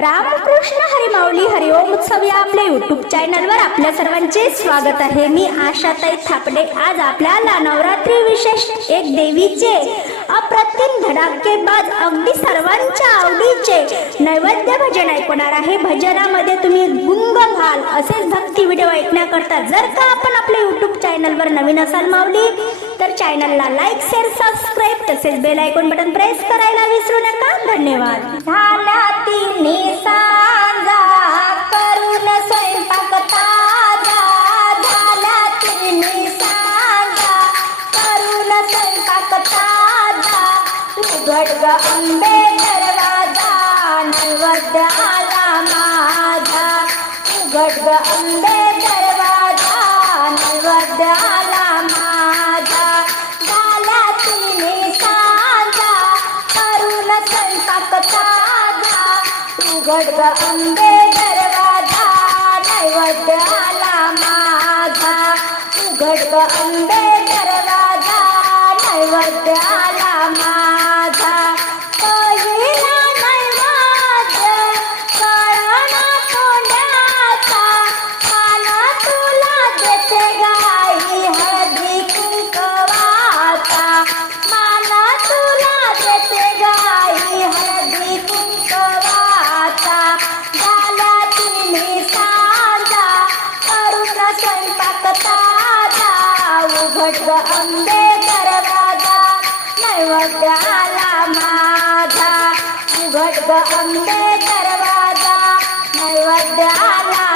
रामकृष्ण हरिमाऊली हरिओम उत्सव या आपल्या युट्यूब चॅनलवर आपल्या सर्वांचे स्वागत आहे. मी आशाताई थापडे. आज आपल्याला नवरात्री विशेष एक देवीचे अप्रतिम धडाकेबाज अगदी सर्वांच्या आवडीचे नैवेद्य भजन ऐकणार आहे. भजनामध्ये तुम्ही गुंग व्हाल असेच भक्ती व्हिडिओ ऐकण्याकरता जर का आपण आपल्या युट्यूब चॅनलवर नवीन असाल माऊली तर चॅनलला लाईक शेअर सबस्क्राईब तसेच बेल आयकॉन बटन प्रेस करायला विसरू नका. धन्यवाद. झाला तिने सांजा करून स्वयंपाक ताजा. झाला तिने सांजा करून स्वयंपाक ताजा. उघड ग अंबे दरवाजा नैवद्य आला माझा. उघड ग अंबे उघड अंबे दरवाजा नैवद्य आला माझा उघड अंबे दरवाजा नैवद्य उघड ग अंबे दरवाजा आला माझा. उघड ग अंबे दरवाजा आला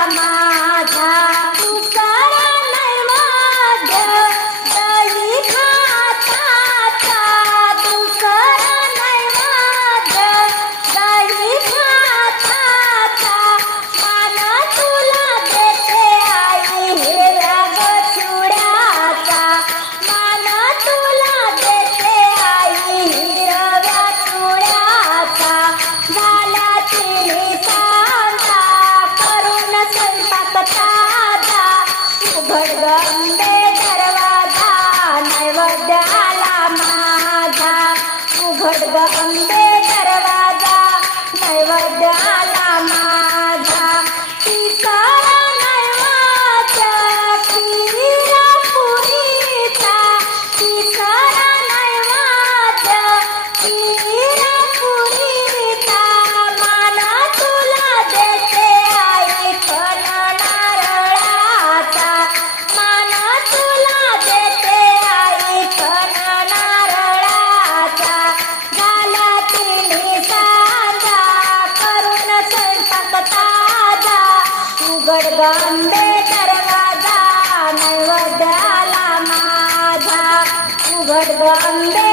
उघड अंबे दरवाजा नैवद्य आला माझा. तिसरा नैवाचा खीर पुरीचा तिसरा नैवाचा खीर उघड ग दरवाजा नैवद्य माझा. उघड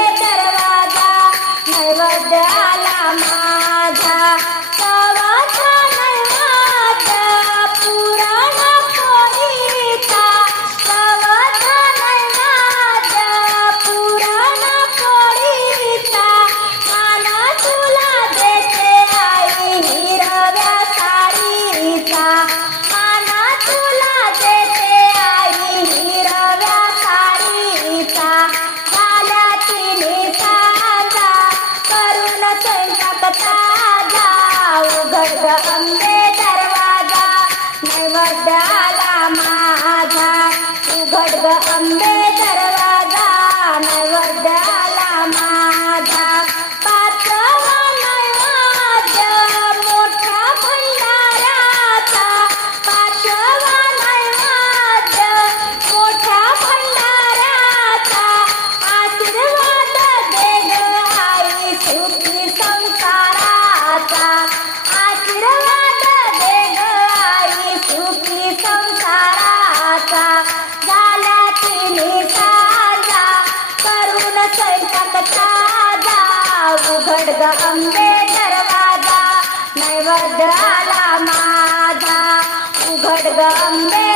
उघड ग अंबे दरवाजा नैवद्य आला माझा उघड ग अंबे